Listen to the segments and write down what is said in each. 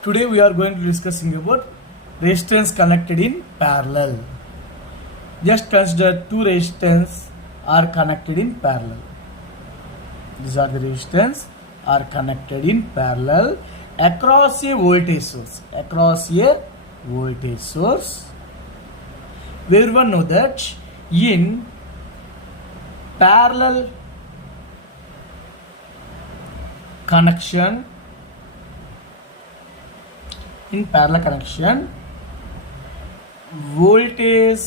Today we are going to discussing about resistance connected in parallel. Just consider two resistance are connected in parallel. These are the resistance are connected in parallel across a voltage source. Across a voltage source. Everyone know that in parallel connection, voltage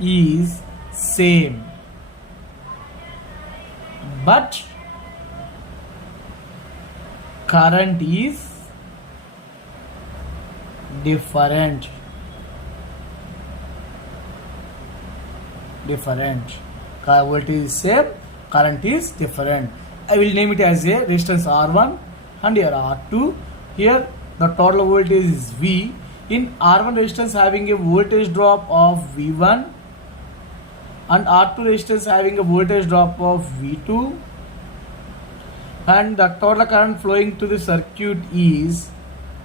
is same, but current is different. Voltage is same, current is different. I will name it as a resistance R1 and here R2. Here the total voltage is V. In R1 resistance having a voltage drop of V1 and R2 resistance having a voltage drop of V2, and the total current flowing to the circuit is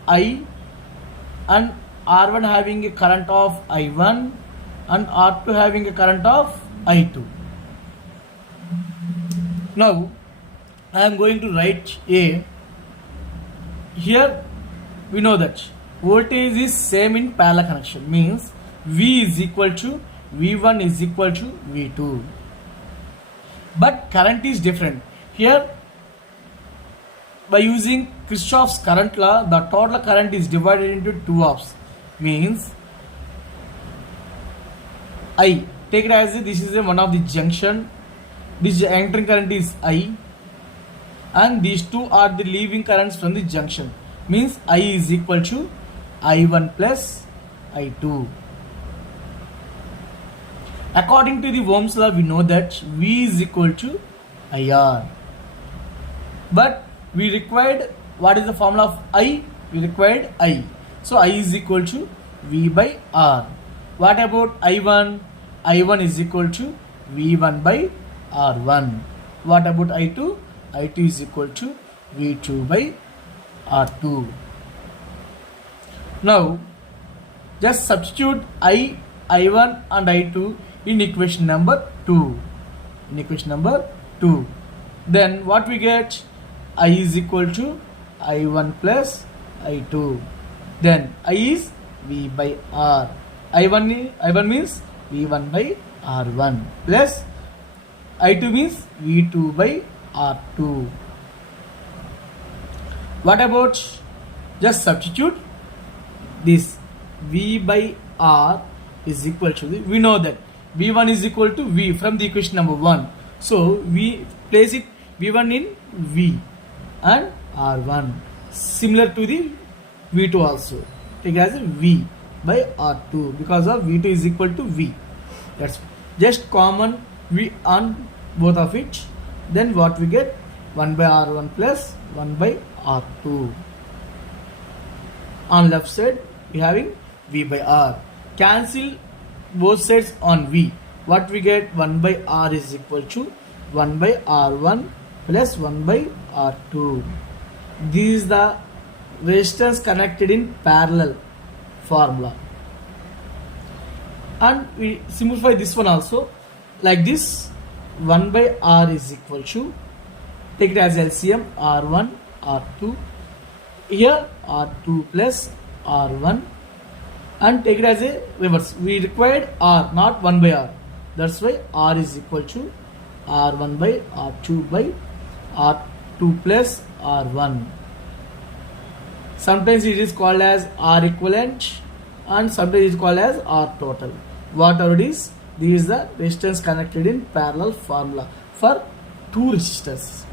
I, and R1 having a current of I1 and R2 having a current of I2. Now I am going to write A. Here we know that voltage is same in parallel connection, means V is equal to V1 is equal to V2, but current is different. Here by using Kirchhoff's current law, the total current is divided into two halves, means I take it as this is one of the junction, this entering current is I, and these two are the leaving currents from the junction, means I is equal to I1 plus I2. According to the Ohm's law, we know that V is equal to IR, but we required, what is the formula of I? We required I, so I is equal to V by R. What about I1? I1 is equal to V1 by R1. What about I2? I2 is equal to V2 by R2. Now just substitute I, I1 and I2 in equation number 2. Then what we get? I is equal to I1 plus I2. Then I is V by R. I1 means V1 by R1 plus I2 means V2 by R2. What about, just substitute this V by R is equal to we know that V1 is equal to V from the equation number 1. So we place it V1 in V and R1, similar to the V2 also. Take it as V by R2 because of V2 is equal to V. That's just common V on both of it. Then what we get? 1 by R1 plus 1 by R2. On left side we having V by R. Cancel both sides on V. What we get? 1 by R is equal to 1 by R1 plus 1 by R2. This is the resistance connected in parallel formula. And we simplify this one also like this. 1 by R is equal to, take it as LCM, R1 R2, here R2 plus R1, and take it as a reverse. We required R, not 1 by R. That's why R is equal to R1 by R2 by R2 plus R1. Sometimes it is called as R equivalent and sometimes it is called as R total. Whatever it is, this is the resistance connected in parallel formula for two resistors.